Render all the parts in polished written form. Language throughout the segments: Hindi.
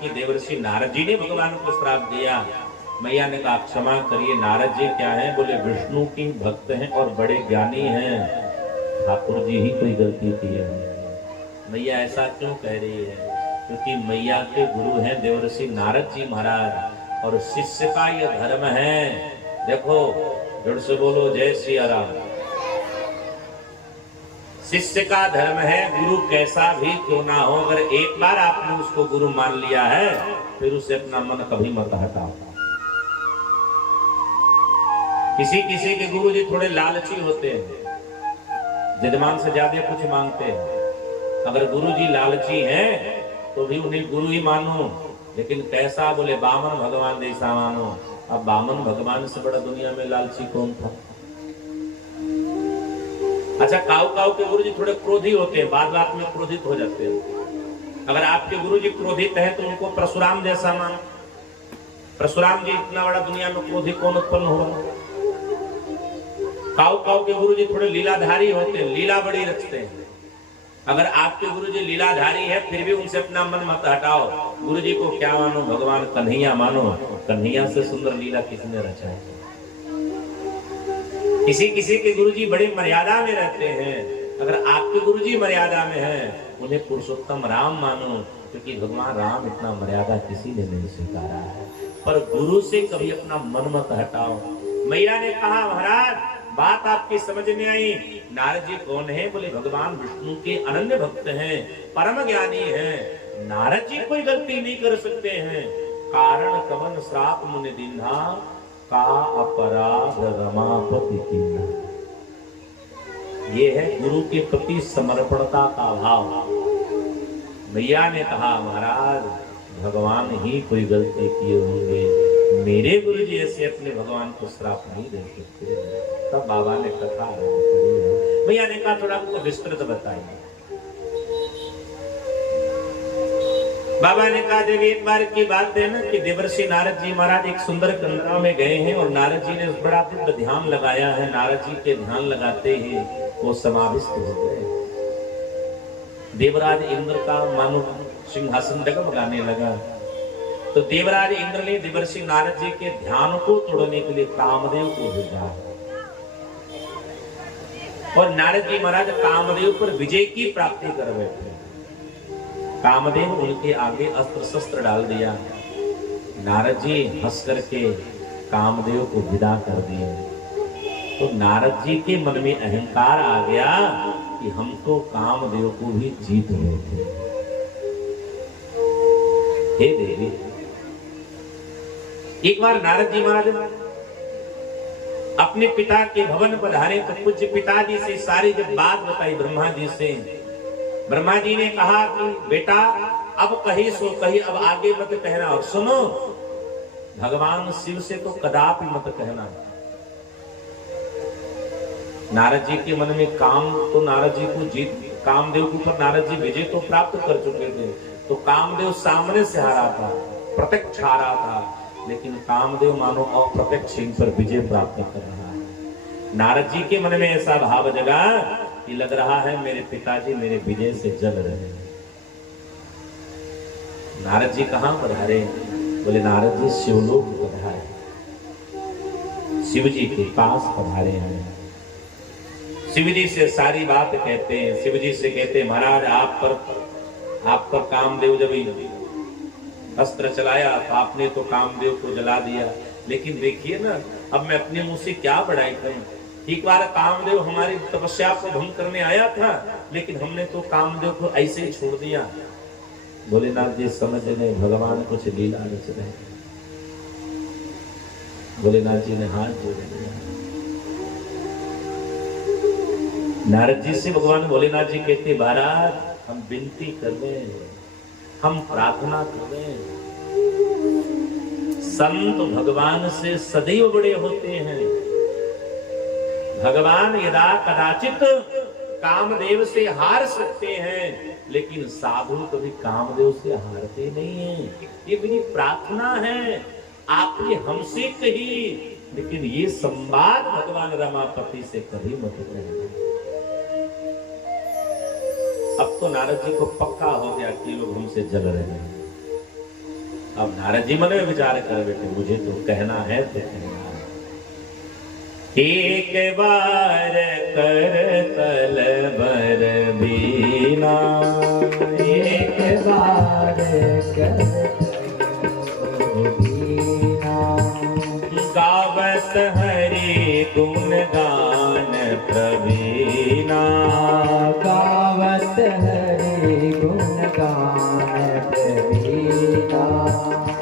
कि देवर्षि नारद जी ने भगवान को श्राप दिया। मैया ने कहा क्षमा करिए नारद जी क्या हैं? बोले विष्णु की भक्त हैं और बड़े ज्ञानी हैं, ठाकुर जी ही कोई गलती की है। मैया ऐसा क्यों कह रही है? क्योंकि मैया के गुरु हैं देवर्षि नारद जी महाराज और शिष्य का यह धर्म है। देखो जोर से बोलो जय सिया राम। शिष्य का धर्म है गुरु कैसा भी क्यों ना हो, अगर एक बार आपने उसको गुरु मान लिया है फिर उसे अपना मन कभी मत हटाओ। किसी किसी के गुरु जी थोड़े लालची होते हैं, जजमान से ज्यादा कुछ मांगते हैं। अगर गुरु जी लालची हैं तो भी उन्हें गुरु ही मानो, लेकिन कैसा? बोले बामन भगवान जैसा मानो। अब बामन भगवान से बड़ा दुनिया में लालची कौन था? अच्छा काऊ काऊ के गुरु जी थोड़े क्रोधी होते हैं, बात बात में क्रोधित हो जाते हैं। अगर आपके गुरु जी क्रोधित हैं तो उनको परशुराम जैसा मानो। परशुराम जी इतना बड़ा दुनिया में क्रोधी कौन उत्पन्न हुआ? काऊ काऊ के गुरु जी थोड़े लीलाधारी होते हैं, लीला बड़ी रचते हैं। अगर आपके गुरु जी लीलाधारी है फिर भी उनसे अपना मन मत हटाओ। गुरु जी को क्या मानो? भगवान कन्हैया मानो। कन्हैया से सुंदर लीला किसने रचा है? किसी किसी के गुरुजी बड़े मर्यादा में रहते हैं। अगर आपके गुरुजी मर्यादा में हैं, उन्हें पुरुषोत्तम राम मानो, क्योंकि भगवान राम इतना मर्यादा किसी ने नहीं स्वीकारा है। पर गुरु से कभी अपना मन मत हटाओ। मैया ने कहा महाराज बात आपकी समझ में आई। नारद जी कौन है? बोले भगवान विष्णु के अनन्य भक्त हैं, परम ज्ञानी हैं। नारद जी कोई गलती नहीं कर सकते हैं। कारण कवन श्राप मुनि दीन्हा का अपराध रमापति कीन्हा। ये है गुरु के प्रति समर्पणता का भाव। मैया ने कहा महाराज भगवान ही कोई गलती किए होंगे, मेरे गुरु जी ऐसे अपने भगवान को श्राप नहीं दे सकते। तब बाबा ने कथा कही। मैया ने कहा थोड़ा आपको विस्तृत बताइए। बाबा ने कहा देवी एक बार की बात है ना कि देवर्षि नारद जी महाराज एक सुंदर कंदरा में गए हैं और नारद जी ने बड़ा दिव्य ध्यान लगाया है। नारद जी के ध्यान लगाते ही वो समाविष्ट हो गए। देवराज इंद्र का मानो सिंहासन डगमगाने लगा। तो देवराज इंद्र ने देवर्षि नारद जी के ध्यान को तोड़ने के लिए कामदेव को भेजा और नारद जी महाराज कामदेव पर विजय की प्राप्ति कर बैठे। कामदेव उनके आगे अस्त्र शस्त्र डाल दिया। नारद जी हंस करके कामदेव को विदा कर दिए। तो नारद जी के मन में अहंकार आ गया कि हम तो कामदेव को भी जीत रहे थे। हे देवी, एक बार नारद जी महाराज अपने पिता के भवन पधारे तो पूज्य पिताजी से सारी जब बात बताई ब्रह्मा जी से, ब्रह्मा जी ने कहा कि बेटा अब कहीं सो कहीं, अब आगे मत कहना। और सुनो भगवान शिव से तो कदापि मत कहना। नारद जी के मन में काम तो नारद जी को जीत, कामदेव के ऊपर नारद जी विजय तो प्राप्त कर चुके थे। तो कामदेव सामने से हारा था, प्रत्यक्ष हारा था, लेकिन कामदेव मानो अप्रत्यक्ष इन पर विजय प्राप्त कर रहा है। नारद जी के मन में ऐसा भाव जगा कि लग रहा है मेरे पिताजी मेरे विजय से जल रहे हैं। नारद जी कहां पधारे? बोले नारद जी शिवलोक पधारे, शिव जी के पास पधारे हैं। शिव जी से सारी बात कहते हैं। शिव जी से कहते हैं महाराज आप पर कामदेव जब अस्त्र चलाया तो आपने तो कामदेव को जला दिया, लेकिन देखिए ना अब मैं अपने मुंह से क्या बढ़ाई करूं। एक बार कामदेव हमारी तपस्या को भंग करने आया था, लेकिन हमने तो कामदेव को ऐसे ही छोड़ दिया। भोलेनाथ जी समझ गए भगवान कुछ लीला रच रहे। भोलेनाथ जी ने हाथ जोड़ दिया। नारद जी से भगवान भोलेनाथ जी कहते महाराज हम विनती कर रहे, हम प्रार्थना कर रहे। संत भगवान से सदैव बड़े होते हैं। भगवान यदा कदाचित कामदेव से हार सकते हैं, लेकिन साधु कभी कामदेव से हारते नहीं हैं। ये मेरी प्रार्थना है, आपने हमसे कही, लेकिन ये संवाद भगवान रमापति से कभी मत कहना। अब तो नारद जी को पक्का हो गया कि लोग हमसे जल रहे हैं। अब नारद जी मन में विचार कर बैठे, मुझे तो कहना है तो कहना है। एक बार कर तल बर बीना, एक बार कर बीना, गावत हरि गुण गान प्रवीणा, गावत हरि गुण गान प्रवीणा।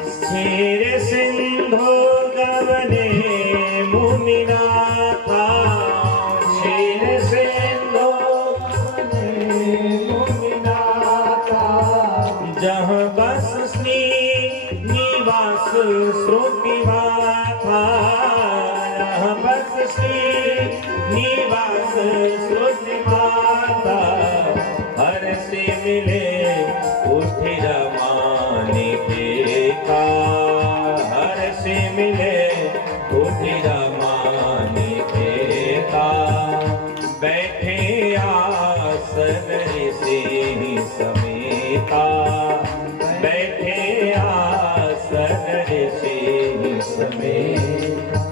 क्षीर सिंधु गवने मुनिनाथा, क्षीर सिंधु गवने मुनिनाथा, जहाँ बस निवास श्रुति माथा, जहाँ बस निवास श्रुति माता, हर से मिले उठि रमानी के का, हर से मिले उठि रमानी के का, बैठे आसन ऋषि समेता, बैठे आसन ऋषि समेता।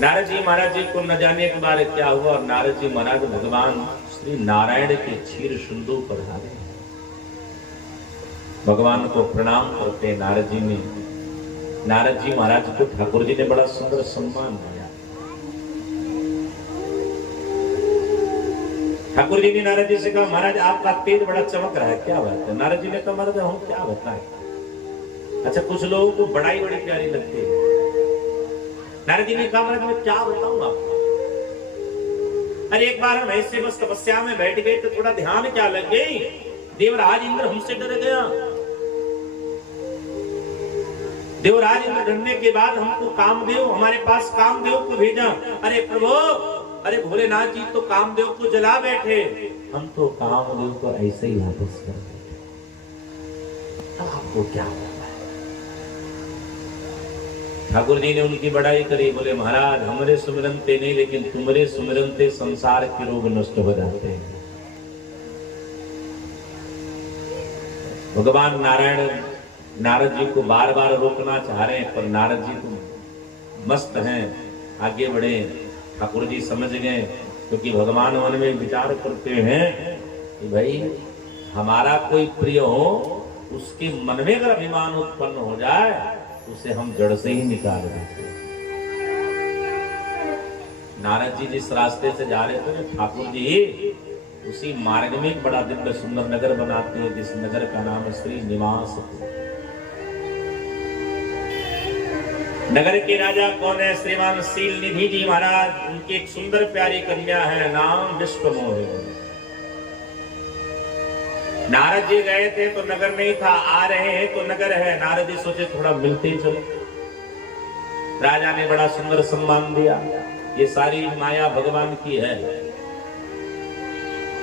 नारद जी महाराज जी को न जाने के बारे क्या हुआ, और नारद जी महाराज भगवान श्री नारायण के क्षीर सिंधु पधारे। भगवान को प्रणाम करते नारद जी ने, नारद जी महाराज को ठाकुर जी ने बड़ा सुंदर सम्मान दिया। ठाकुर जी ने नारद जी से कहा, महाराज आपका तेज बड़ा चमक रहा है, क्या बात है? नारद जी ने कहा, महाराज हम क्या बताएं। अच्छा, कुछ लोगों को बड़ाई बड़ी प्यारी लगती है। नारद जी ने कहा, महाराज मैं क्या बताऊं आपको? अरे एक बार हम ऐसे बस तपस्या में बैठ गए तो थोड़ा ध्यान क्या लग गई, देवराज इंद्र हमसे डर गया। देवराज इंद्र डरने के बाद हमको कामदेव, हमारे पास कामदेव को भेजा। अरे प्रभु, अरे भोलेनाथ जी तो कामदेव को जला बैठे, हम तो कामदेव को ऐसे ही वापस कर देते। अब आपको क्या होगा? ठाकुर जी ने उनकी बड़ाई करी, बोले महाराज हमरे सुमिरनते नहीं, लेकिन तुम्हारे सुमिरनते संसार के रोग नष्ट हो जाते हैं। भगवान नारायण नारद जी को बार बार रोकना चाह रहे हैं, पर नारद जी तो मस्त हैं, आगे बढ़े। ठाकुर जी समझ गए, क्योंकि भगवान मन में विचार करते हैं कि भाई हमारा कोई प्रिय हो, उसके मन में अगर अभिमान उत्पन्न हो जाए उसे हम जड़ से ही निकाल देते। नारद जी जिस रास्ते से जा रहे थे, ठाकुर जी उसी मार्ग में एक बड़ा दिव्य सुंदर नगर बनाते हैं, जिस नगर का नाम है श्री निवास। नगर के राजा कौन है? श्रीमान शील निधि जी महाराज। उनकी एक सुंदर प्यारी कन्या है, नाम विश्वमोहिनी। नारद जी गए थे तो नगर नहीं था, आ रहे हैं तो नगर है। नारद जी सोचे थोड़ा मिलते ही चलो। राजा ने बड़ा सुंदर सम्मान दिया, ये सारी माया भगवान की है।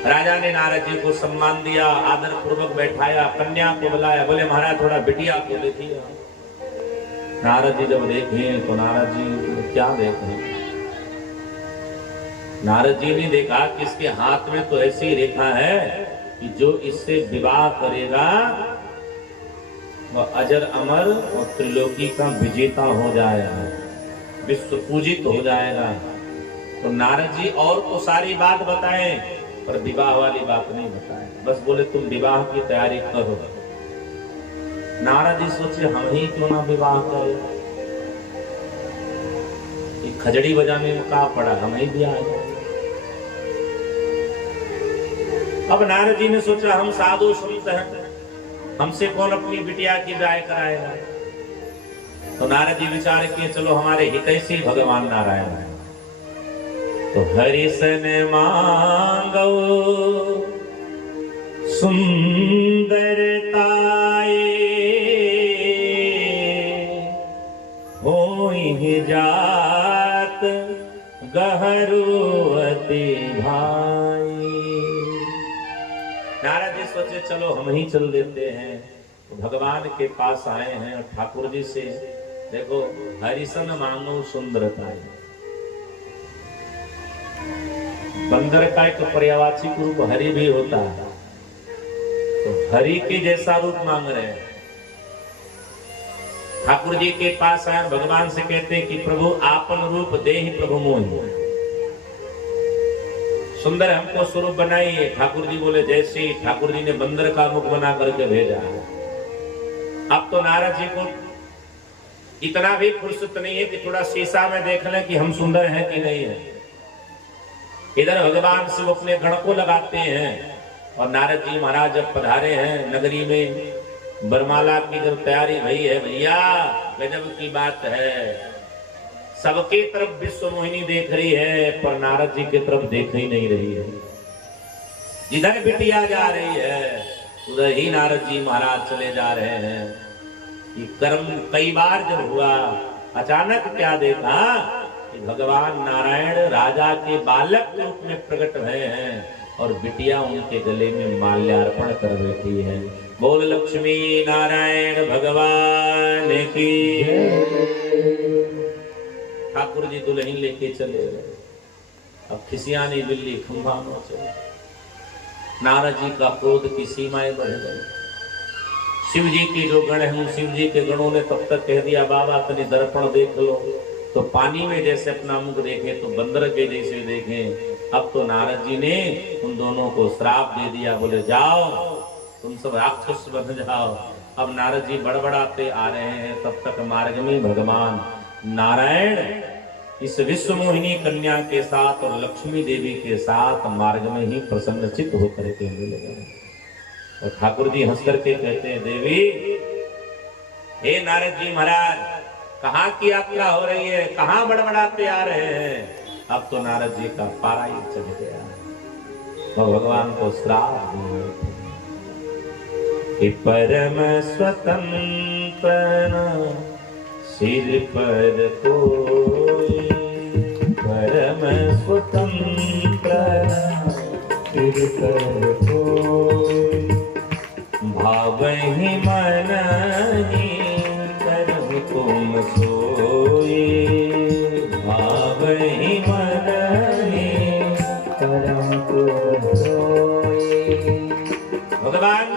राजा ने नारद जी को सम्मान दिया, आदर पूर्वक बैठाया, कन्या को बुलाया, बोले महाराज थोड़ा बिटिया को देखिए। नारद जी जब देखे तो नारद जी क्या देखे? नारद जी ने देखा कि इसके हाथ में तो ऐसी रेखा है कि जो इससे विवाह करेगा वह अजर अमर और त्रिलोकी का विजेता हो जाएगा, विश्व पूजित हो जाएगा। तो नारद जी और तो सारी बात बताएं, पर विवाह वाली बात नहीं बताएं। बस बोले तुम विवाह की तैयारी करो। नारद जी सोचे हम ही क्यों ना विवाह करें, ये खजड़ी बजाने में कहा पड़ा, हम ही भी आ जाए। अब नारद जी ने सोचा हम साधु संत हैं, हमसे कौन अपनी बिटिया की ब्याह कराएगा। तो नारद जी विचार किए चलो हमारे हितैषी भगवान नारायण है, तो हरिसन मांगो सुंदरताए होई जात गहरुअति भाई। नारद जी सोचे चलो हम ही चल देते हैं। तो भगवान के पास आए हैं और ठाकुर जी से देखो हरिसन मांगो सुंदरताए। बंदर का एक पर्यायवाची रूप हरि भी होता है, हरि के जैसा रूप मांग रहे हैं। ठाकुर जी के पास आए, भगवान से कहते हैं कि प्रभु आपन रूप दे ही प्रभु मोहि, सुंदर हमको स्वरूप बनाइए। ठाकुर जी बोले जैसे ही ठाकुर जी ने बंदर का मुख बना करके भेजा। अब तो नारद जी को इतना भी फुर्सत नहीं है कि थोड़ा शीशा में देख लें कि हम सुंदर हैं कि नहीं है। इधर भगवान शिव अपने गण को लगाते हैं और नारद जी महाराज जब पधारे हैं नगरी में, बरमाला की जब तैयारी भई है, भैया गजब की बात है। सबके तरफ विश्व मोहिनी देख रही है पर नारद जी की तरफ देख ही नहीं रही है। जिधर बिटिया जा रही है उधर ही नारद जी महाराज चले जा रहे हैं। कि कर्म कई बार जब हुआ, अचानक क्या देखा कि भगवान नारायण राजा के बालक के रूप में प्रकट भय हैं और बिटिया उनके गले में माल्यार्पण कर बैठी है। बोल लक्ष्मी नारायण भगवान की। ठाकुर जी दुल्हन लेके चले गए। अब खिसियानी बिल्ली खंभा नोचे। नारद जी का क्रोध की सीमाएं बढ़ गई। शिव जी की जो गण है, शिव जी के गणों ने तब तक कह दिया बाबा तनी दर्पण देख लो, तो पानी में जैसे अपना मुख देखे तो बंदर के जैसे देखें। अब तो नारद जी ने उन दोनों को श्राप दे दिया, बोले जाओ तुम सब राक्षस बन जाओ। अब नारद जी बड़बड़ाते आ रहे हैं, तब तक मार्ग में भगवान नारायण इस विश्व मोहिनी कन्या के साथ और लक्ष्मी देवी के साथ मार्ग में ही प्रसन्नचित्त होकर के मिले। और ठाकुर जी हंस करके कहते हैं देवी, हे नारद जी महाराज कहाँ की यात्रा हो रही है, कहाँ बड़बड़ाते आ रहे हैं। अब तो नारद जी का पारा ही चढ़ गया और भगवान को श्राप दिए। परम स्वतंत्र सिर पर कोई, परम स्वतंत्र सिर पर कोई, भावहि मन करम तुम सोई, भावहि मन करम तुम सोई। भगवान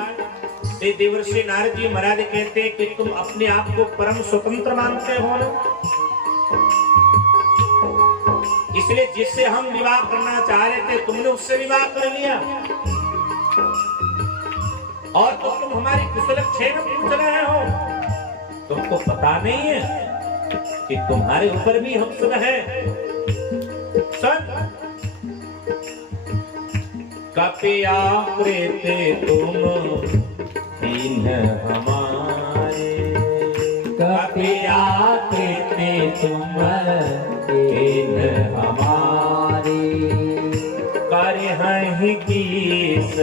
श्री देवर्षि नारद जी महाराज कहते हैं कि तुम अपने आप को परम स्वतंत्र मानते हो ना, इसलिए जिससे हम विवाह करना चाह रहे थे तुमने उससे विवाह कर लिया और तो तुम हमारी कुशल क्षेम पूछ रहे हो। तुमको पता नहीं है कि तुम्हारे ऊपर भी हम सब है। सन कपिया प्रेते तुम दीन हमारे, कपिया प्रीति तुम दीन हमारे, करहि कीस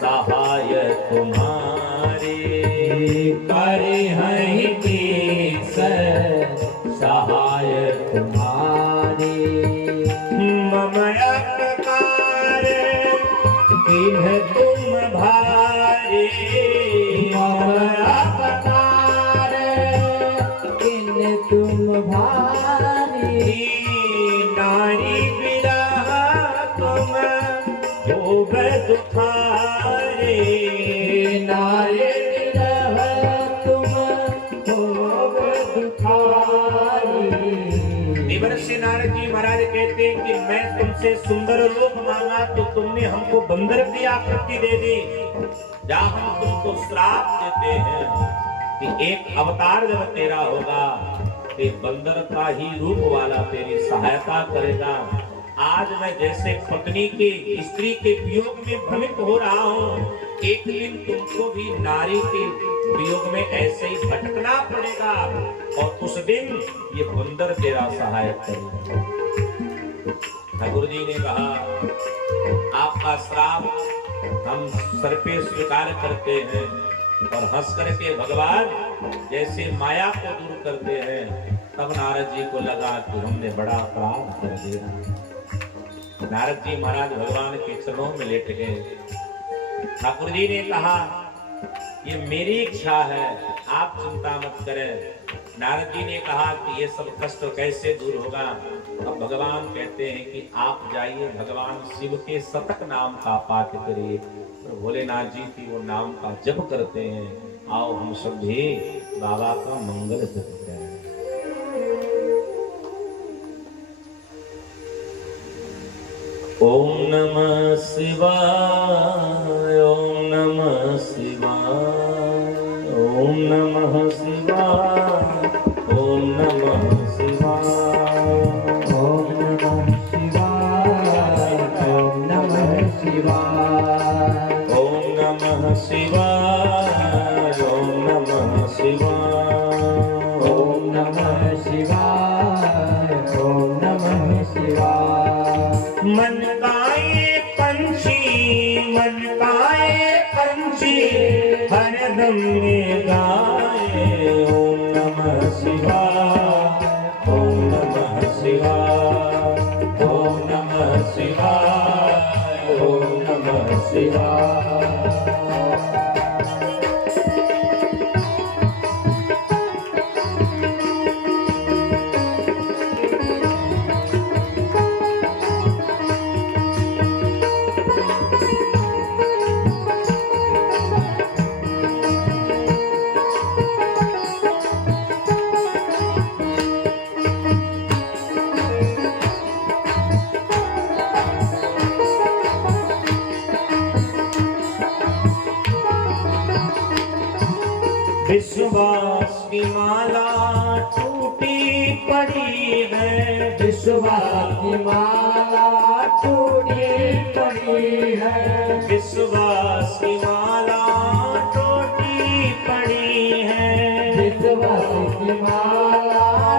सहाय तुम्हारे, करहि कीस सहाय तुम्हारे। मम अपकार किन्ह तुम भारे, मम अपकार किन्ह तुम भारी, नारी विरह तुम भोग दुखारे, नारी विरह तुम भोग दुखारी। देवर्षि नारद जी महाराज कहते हैं कि मैं तुमसे सुंदर रूप मांगा तो तुमने हमको बंदर की आकृति दे दी। जहाँ हम तुमको श्राप देते हैं कि एक अवतार जब तेरा होगा कि बंदर का ही रूप वाला तेरी सहायता करेगा। आज मैं जैसे पत्नी के स्त्री के वियोग में भ्रमित हो रहा हूँ, एक दिन तुमको भी नारी के वियोग में ऐसे ही भटकना पड़ेगा और उस दिन ये बंदर तेरा सहायक करेगा। ठाकुर जी ने कहा आपका श्राप हम सर पे स्वीकार करते हैं और हंस करके भगवान जैसे माया को दूर करते हैं। तब नारद जी को लगा कि हमने बड़ा अपराध कर दिया। नारद जी महाराज भगवान के चरणों में लेट गए। ठाकुर जी ने कहा ये मेरी इच्छा है, आप चिंता मत करें। नारद जी ने कहा कि ये सब कष्ट कैसे दूर होगा। अब भगवान कहते हैं कि आप जाइए भगवान शिव के शतक नाम का पाठ करिए। तो भोलेनाथ जी की वो नाम का जप करते हैं। आओ हम सब भी बाबा का मंगल जप करें। ओम नमः शिवाय, ओम नमः शिवाय, ओम नमः शिवाय, ओम नमः शिवाय, ओम नमः शिवाय, ओम नमः शिवाय, ओम नमः शिवाय, ओम नमः शिवाय, ओम नमः शिवाय, ओम नमः शिवाय। मन गाए पंछी, मन गाए पंछी, हरदम में गाए ओम नमः शिवाय, ओम नमः शिवाय, ओम नमः शिवाय, ओम नमः शिवाय। विश्वास की माला टूटी पड़ी है, विश्वास की माला टूटी पड़ी है, विश्वास की माला टूटी पड़ी है, विश्वास की माला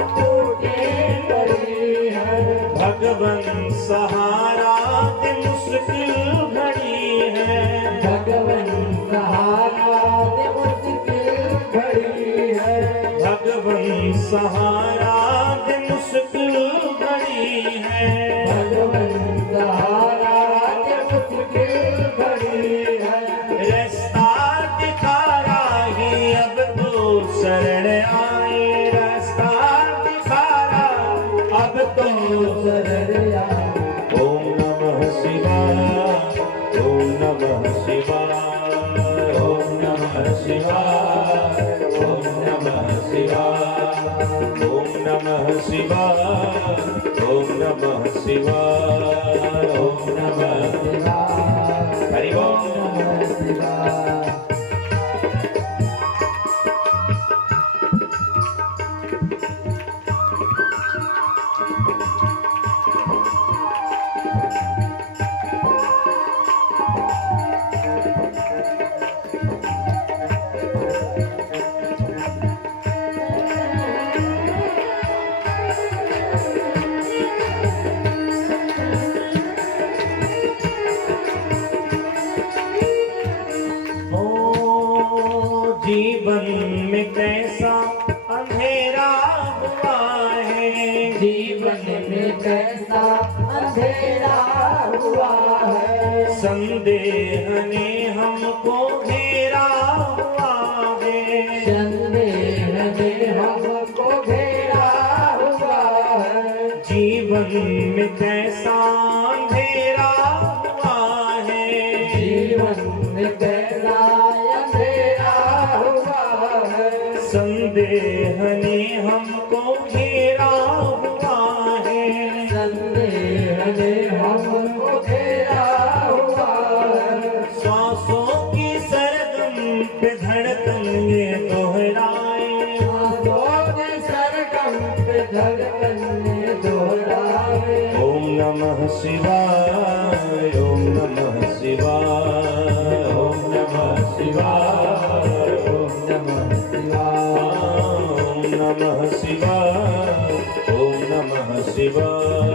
टूटी पड़ी है। भगवन सहारा दे मुश्किल घड़ी है, भगवन सहारा दे मुश्किल घड़ी है, भगवन सहारा दे मुश्किल घड़ी है, भगवन सहारा दे मुश्किल घड़ी है। रास्ता दिखा राही अब तो शरण आए, रास्ता दिखा रहा अब तो शरण आए। ओम नमः शिवाय, ओम नमः शिवाय, ओम नमः शिवाय, ओम नमः शिवाय, ओम नमः शिवाय, ओम नमः शिवाय, ओम नमः शिवाय, हरि ओम। नमः शिवाय। जीवन में कैसा अंधेरा हुआ है, जीवन में कैसा अंधेरा हुआ है, संदेह ने हमको घेरा हुआ है, संदेह ने हमको घेरा हुआ है। जीवन में कैसा अंधेरा हुआ है, जीवन में कैसा अंधेरा हुआ है, संदेह ने हमको घेरा हुआ है, संदेह ने हमको घेरा हुआ है। श्वासों की सरगम पे धड़कन ये दोहराए, आंखों की सरगम पे धड़कन दोहराए। ओम नमः शिवाय, ओम नमः शिवाय, ओम नमः शिवाय, ओम नमः शिवाय, ओम नमः शिवाय, ओम नमः शिवाय, ओम नमः शिवाय,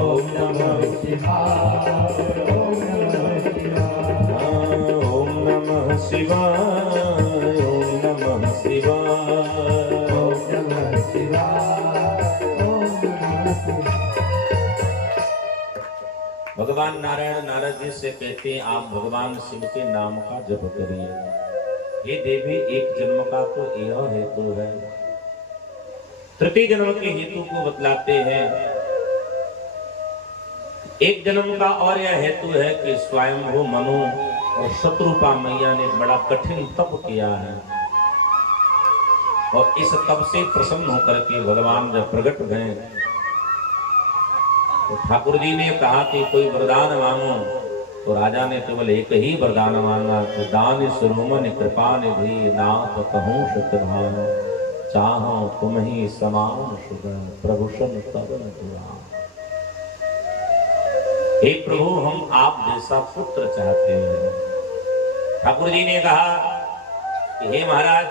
ओम नमः शिवाय, ओम नमः शिवाय, ओम नमः शिवाय, ओम नमः शिवाय, ओम नमः शिवाय। भगवान नारायण नारद जी से कहते हैं आप भगवान शिव के नाम का जप करिए। हे देवी, एक जन्म का तो यह हेतु है, तृतीय जन्म के हेतु को बतलाते हैं। एक जन्म का और यह हेतु है कि स्वयंभू मनु और शत्रुपा मैया ने बड़ा कठिन तप किया है और इस तप से प्रसन्न होकर के भगवान जब प्रकट हुए तो ठाकुर जी ने कहा कि कोई वरदान मांगो, तो राजा ने केवल एक ही वरदान मांगा कि दान शिरोमणि कृपा निधि नाथ कहूं सत्यभान चाहो तुम ही समान सुध प्रभुषण तवन दुआ। हे प्रभु, हम आप जैसा पुत्र चाहते हैं। ठाकुर जी ने कहा कि हे महाराज,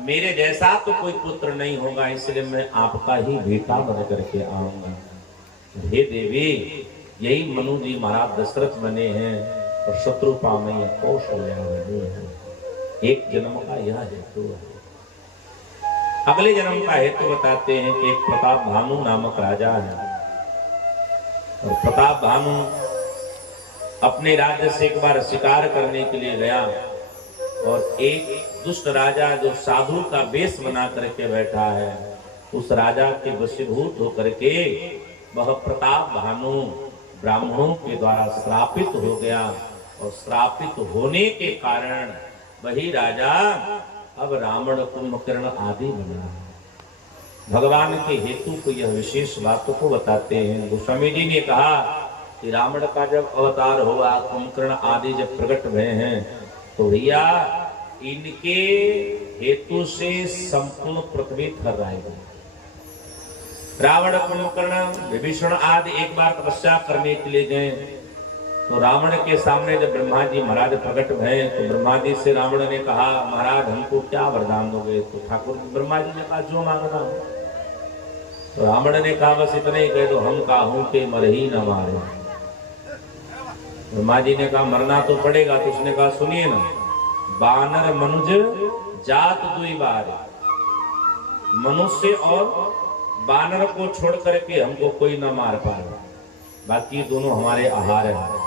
मेरे जैसा तो कोई पुत्र नहीं होगा, इसलिए मैं आपका ही बेटा बन करके आऊंगा। हे देवी, यही मनु जी महाराज दशरथ बने हैं और शत्रुपा मैया कौशल्या बनी है। एक जन्म का यह हेतु है। अगले जन्म का हेतु बताते हैं कि एक प्रताप भानु नामक राजा है और प्रताप भानु अपने राज्य से एक बार शिकार करने के लिए गया और एक दुष्ट राजा जो साधु का वेश बना करके बैठा है, उस राजा के वशीभूत होकर के वह प्रताप भानु ब्राह्मणों के द्वारा श्रापित हो गया और श्रापित होने के कारण वही राजा अब रावण कुंभकर्ण आदि बना। भगवान के हेतु को यह विशेष बातों को बताते हैं। गोस्वामी जी ने कहा कि रावण का जब अवतार हुआ, कुंभकर्ण आदि जब प्रकट हुए हैं, तो भैया इनके हेतु से संपूर्ण पृथ्वी थर्राएगी। रावण कुंभकर्ण विभीषण आदि एक बार तपस्या करने के लिए गए, तो रावण के सामने जब ब्रह्मा जी महाराज प्रकट भये तो ब्रह्मा जी से रावण ने कहा, महाराज हमको क्या वरदान दोगे? तो ठाकुर ब्रह्मा जी ने कहा, जो मांगना हो। तो रावण ने कहा, बस इतने ही कह दो, हम काहू के मर ही न मारे। ब्रह्मा जी ने कहा, मरना तो पड़ेगा। तो उसने कहा, सुनिए ना, बानर मनुज जात दुई बार, मनुष्य और बानर को छोड़ करके हमको कोई न मार पाएगा, बाकी दोनों हमारे आहार हैं।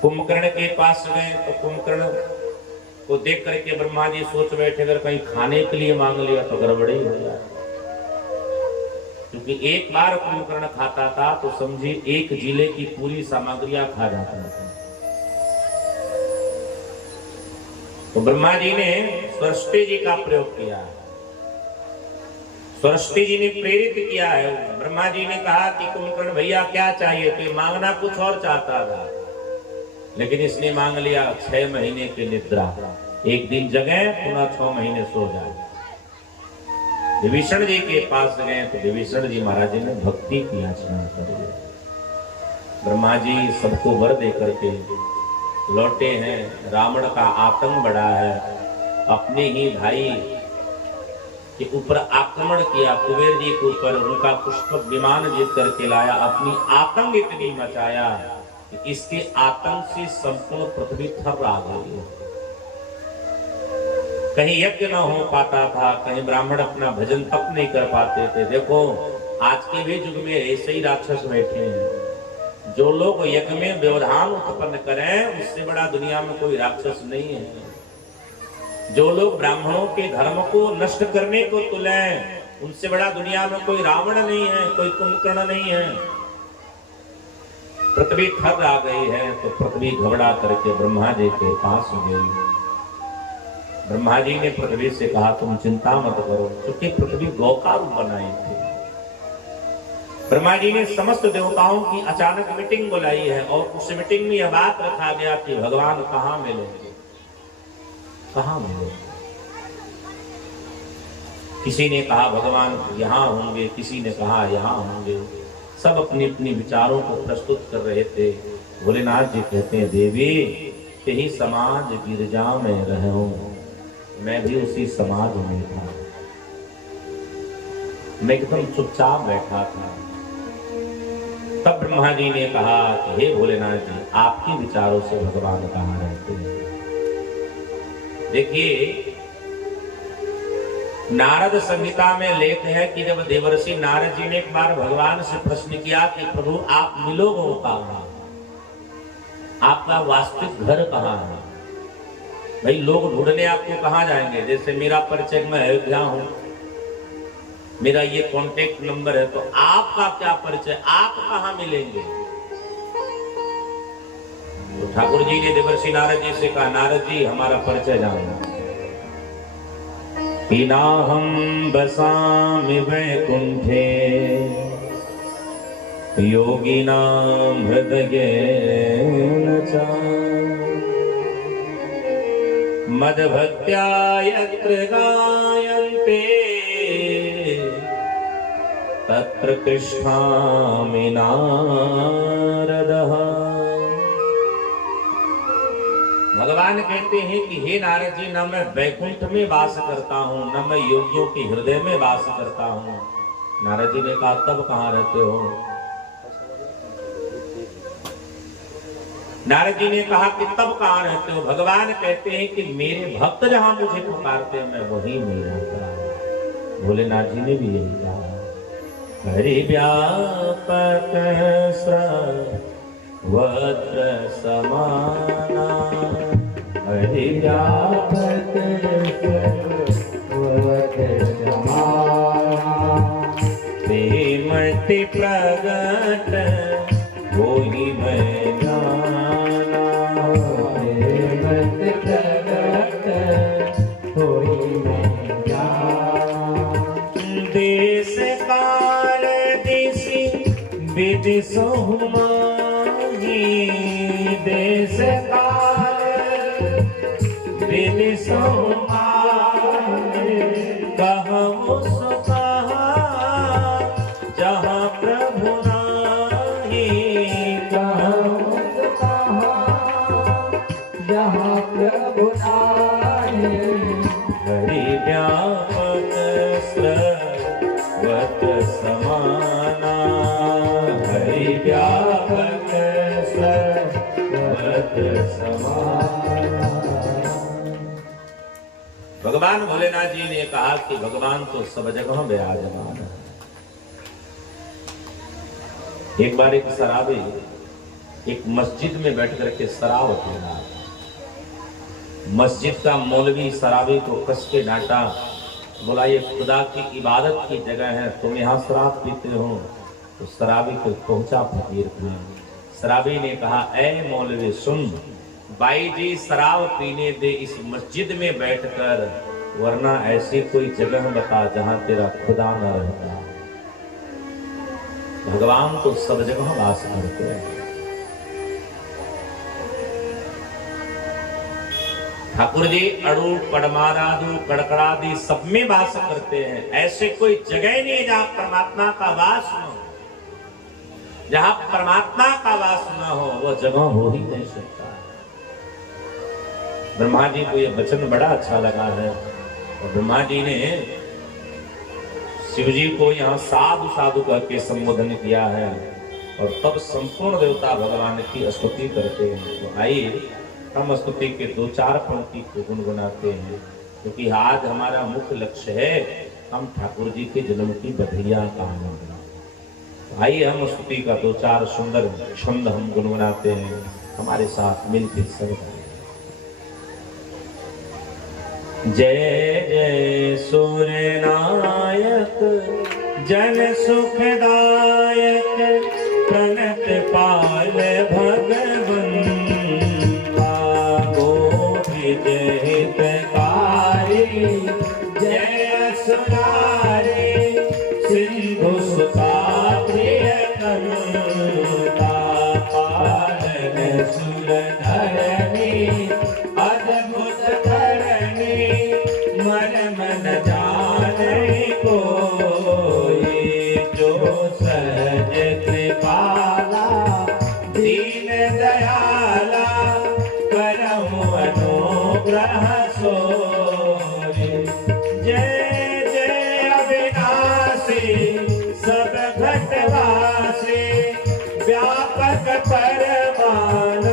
कुंभकर्ण के पास गए तो कुंभकर्ण को देख करके ब्रह्मा जी सोच बैठे, अगर कहीं खाने के लिए मांग लिया तो गड़बड़ी हो जाए, क्योंकि एक बार कुंभकर्ण खाता था तो समझिए एक जिले की पूरी सामग्रियां खा जाता था। तो ब्रह्मा जी ने सरस्वती जी का प्रयोग किया है, सरस्वती जी ने प्रेरित किया है। ब्रह्मा जी ने कहा कि कुंभकर्ण भैया क्या चाहिए? तो मांगना कुछ और चाहता था, लेकिन इसने मांग लिया 6 महीने की निद्रा, एक दिन जगे पुनः 6 महीने सो जाए। विभीषण जी के पास गए तो विभीषण जी महाराज ने भक्ति की याचना करी। ब्रह्मा जी सबको वर दे करके लौटे हैं। रावण का आतंक बढ़ा है, अपने ही भाई के ऊपर आक्रमण किया, कुबेर जी के ऊपर, उनका पुष्पक विमान जीत करके लाया, अपनी आतंक इतनी मचाया कि इसके आतंक से संपूर्ण पृथ्वी थर्रा गई। कहीं यज्ञ न हो पाता था, कहीं ब्राह्मण अपना भजन तप नहीं कर पाते थे। देखो आज के भी युग में ऐसे ही राक्षस बैठे हैं। जो लोग यज्ञ में व्यवधान उत्पन्न करें, उससे बड़ा दुनिया में कोई राक्षस नहीं है। जो लोग ब्राह्मणों के धर्म को नष्ट करने को तुलें, उनसे बड़ा दुनिया में कोई रावण नहीं है, कोई कुंभकर्ण नहीं है। पृथ्वी थर आ गई है तो पृथ्वी घबरा करके ब्रह्मा जी के पास गई। ब्रह्मा जी ने पृथ्वी से कहा, तुम चिंता मत करो, क्योंकि पृथ्वी गौ का रूप बनाई थी। ब्रह्मा जी ने समस्त देवताओं की अचानक मीटिंग बुलाई है और उस मीटिंग में यह बात रखा गया कि भगवान कहाँ मिलेंगे, कहाँ मिलेंगे। किसी ने कहा भगवान यहाँ होंगे, किसी ने कहा यहाँ होंगे। सब अपनी अपनी विचारों को प्रस्तुत कर रहे थे। भोलेनाथ जी कहते हैं, देवी यही समाज गिरजा में रहूं, मैं भी उसी समाज में था। मैं एकदम चुपचाप बैठा था। तब ब्रह्मा जी ने कहा कि हे भोलेनाथ जी, आपके विचारों से भगवान कहाँ रहते हैं? देखिए, नारद संहिता में लेख है कि जब देवर्षि नारद जी ने एक बार भगवान से प्रश्न किया कि प्रभु आप मिलोगे कहाँ, आपका वास्तविक घर कहाँ है? भाई लोग ढूंढने आपको कहाँ जाएंगे? जैसे मेरा परिचय, मैं अयोध्या हूं, मेरा ये कांटेक्ट नंबर है, तो आपका क्या परिचय, आप कहाँ मिलेंगे? ठाकुर जी ने देवर्षि नारद जी से कहा, नारद जी हमारा परिचय जानना। नाहं बसामि वैकुंठे योगिनां हृदयेन च मद्भक्त्या यत्र गायन्ते तत्र तिष्ठामि नारदः। भगवान कहते हैं कि हे नारद जी, न मैं वैकुंठ में वास करता हूँ, न मैं योगियों के हृदय में वास करता हूँ। नारद जी ने कहा, तब कहाँ रहते हो? नारद जी ने कहा कि तब कहाँ रहते हो? भगवान कहते हैं कि मेरे भक्त जहां मुझे पुकारते हैं मैं वहीं नहीं रहता। भोलेनाथ जी ने भी यही कहा, हरि व्यापक सर्वत्र समाना, हरि व्यापक सर्वत्र समाना, प्रेमति प्रगट वही मैं जाना, प्रेमति प्रगट वही मैं जाना। देश काल दिशि विदिशो माही, देश काल विदिशो माही, कहूँ सो कहा जहाँ प्रभु नाही, कहूँ सो कहा जहाँ प्रभु नाही। हरि व्यापक सर्वत्र समाना, हरि व्यापक सर्वत्र समाना। भगवान भोलेनाथ जी ने कहा कि भगवान तो सब जगह विराजमान है। एक बार एक शराबी एक मस्जिद में बैठ करके शराब पी रहा था। मस्जिद का मौलवी शराबी को कस के डांटा, बोला ये खुदा की इबादत की जगह है, तुम यहाँ शराब पीते हो। तो शराबी को पहुंचा फकीर था। शराबी ने कहा, ऐ मौलवी सुन, बाई जी शराब पीने दे इस मस्जिद में बैठकर, वरना ऐसी कोई जगह बता जहां तेरा खुदा न रहता। भगवान तो सब जगह वास करते हैं। ठाकुर जी अड़ू पड़मारादू कड़कड़ादी सब में वास करते हैं। ऐसे कोई जगह नहीं जहां परमात्मा का वास न हो। जहां परमात्मा का वास न हो वो जगह हो ही नहीं सकता। ब्रह्मा जी को यह वचन बड़ा अच्छा लगा है और ब्रह्मा जी ने शिव जी को यहाँ साधु साधु कह के संबोधन किया है और तब संपूर्ण देवता भगवान की स्तुति करते हैं। तो आइए हम स्तुति के दो चार पंक्ति को गुनगुनाते हैं, क्योंकि आज हमारा मुख्य लक्ष्य है हम ठाकुर जी के जन्म की बधाइयां का आनंद। आइए हम स्तुति का दो चार सुंदर छंद हम गुनगुनाते हैं, हमारे साथ मिलकर संग। जय जय सूर्य नायक जन सुखदायक, प्रणत पाल भगवंता, गोविंद हितकारी जय सुरारी, सिंधु सुता प्रिय करुणा, पालन सुर धरणी अद्भुत धरणी, मन मन जाने कोई, जो सहज कृपाला दीन दयाला, करहु अनुग्रह सोई। जय जय अविनाशी सब घटवासी, व्यापक परमानंदा,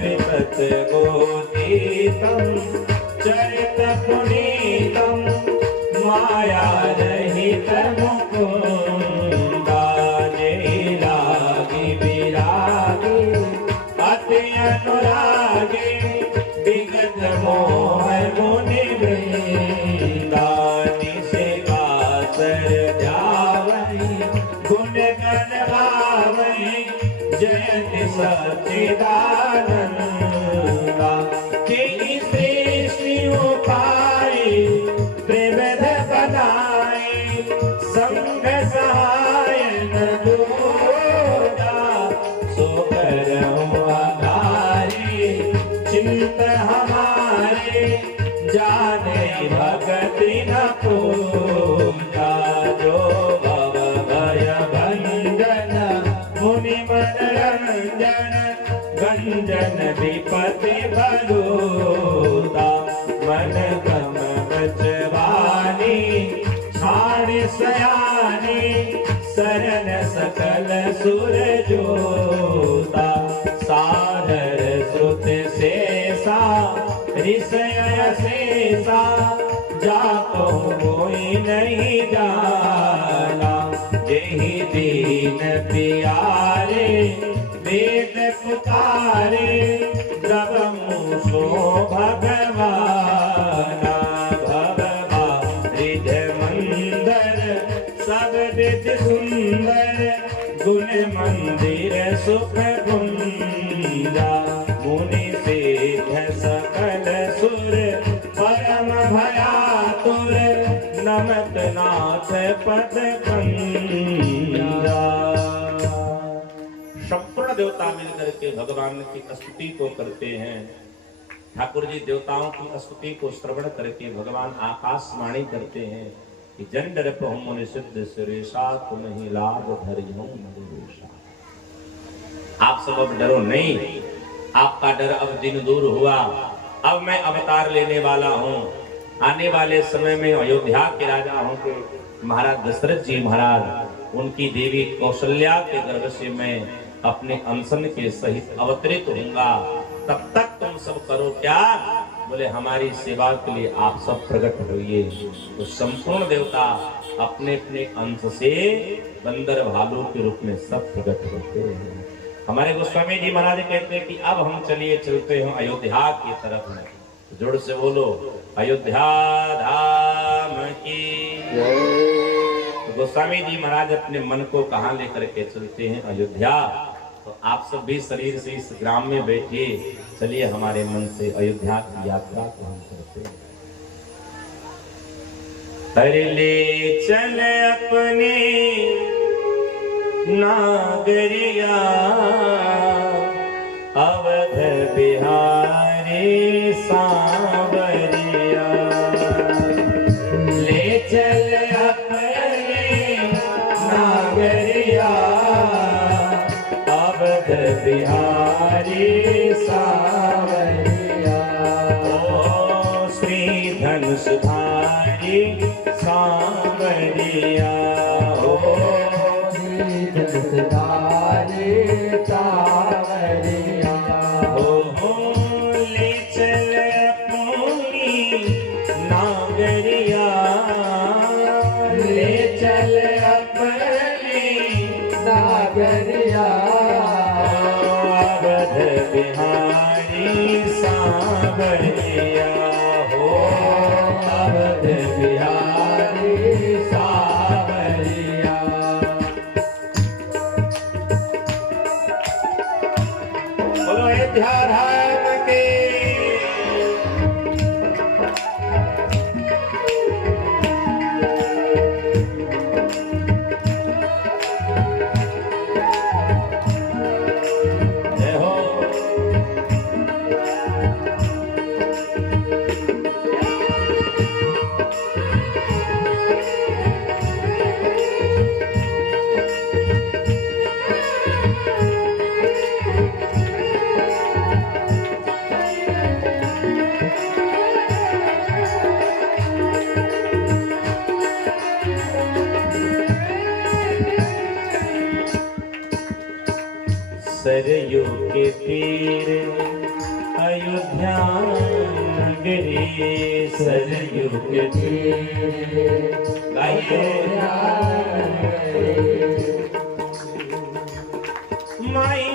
विपत गोतीतम चरित पुनीतम, माया रहित मुकुंदा, जय लागी विरागी अति अनुरागी, विगत मोह मुनि वृंदा, निसे गासर जावई गुण गण गावई, जयति सा सच्चिदानंदा तेरी सृष्टि उपाय त्रिविध बनाए संग सहाय न दूजा सो करहु आधारे चिंत हमारे जाने भगति न पूजा जो भव भय भंजन मुनि मनरंजन गंजन विपति भलोदा मन कम बचवानी छाड़ सयानी शरण सकल सुर जोता सादर श्रुत शेषा ऋषय शेषा जाको कोई नहीं जाना यही दीन प्यारे वेद पुकारे जब मूसो भगवाना भगवा रिध मंदर सब विध सुंदर गुण मंदिर सुख गुंजा मुनि सेठ सकल सुर परम भयातुर नमत नाथ पद कंजा। संपूर्ण देवता मिलकर के भगवान की स्तुति को करते हैं। ठाकुर जी देवताओं की स्तुति को श्रवण करके भगवान आकाशवाणी करते हैं कि जन डर पहुँ मुनि सिद्ध सुरेशा तुम ही लाभ धरियो मरुषा। आप सब अब डरो नहीं, आपका डर अब दिन दूर हुआ। अब मैं अवतार लेने वाला हूँ। आने वाले समय में अयोध्या के राजा होंगे महाराज दशरथ जी महाराज, उनकी देवी कौशल्या के गर्भ से मैं अपने अनशन के सहित अवतरित होऊंगा। तब तक तुम सब करो क्या? बोले हमारी सेवा के लिए आप सब प्रकट होइए। तो संपूर्ण देवता अपने अपने अंश से बंदर भालू के रूप में सब प्रकट होते हैं। हमारे गोस्वामी जी महाराज कहते हैं कि अब हम चलिए चलते हैं अयोध्या की तरफ में। जोर से बोलो अयोध्या धाम की। तो गोस्वामी जी महाराज अपने मन को कहाँ लेकर के चलते हैं? अयोध्या। तो आप सब भी शरीर से इस ग्राम में बैठिए, चलिए हमारे मन से अयोध्या की यात्रा को हम करते हैं। अरे ले चल अपने नागरिया अवध बिहारी सांवरिया, ले चल अपने नागरिया अवध बिहारी सांवरिया। ओ श्री धनुषधारी सांवरिया, ओ धनुषधारी सांवरिया, ले चल अपनी नागरिया, ले चल अपनी नागरिया अवध बिहारी सांवरिया, हो अवध बिहारी सांवरिया। बोलो अयोध्या धाम के। जय हो। सरयू के तीर अयोध्या नगरी, सरयू के तीर माई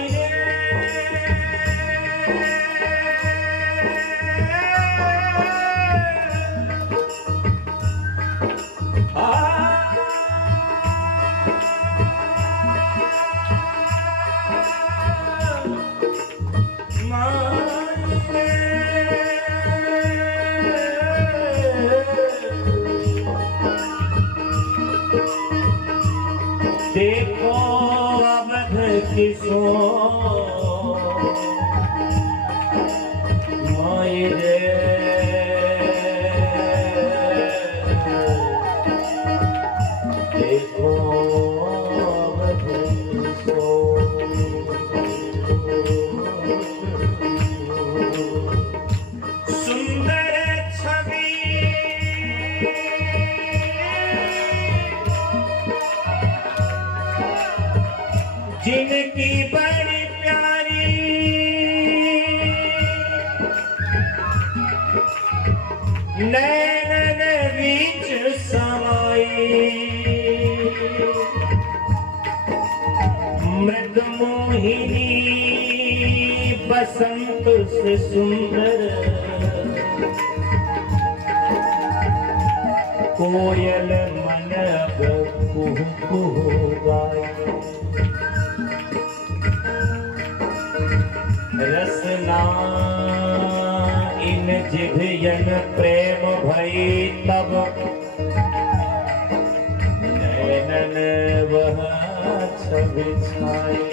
किशोर माई रे देखो सुंदर छवि जिनकी बड़ी प्यारी नैनन बीच समाई मृद मोहिनी बसंत से सुंदर कोयल मन अब कुहू कुहू गाए रसना इन जिभयन प्रेम भई तब नैनन वह छवि छाए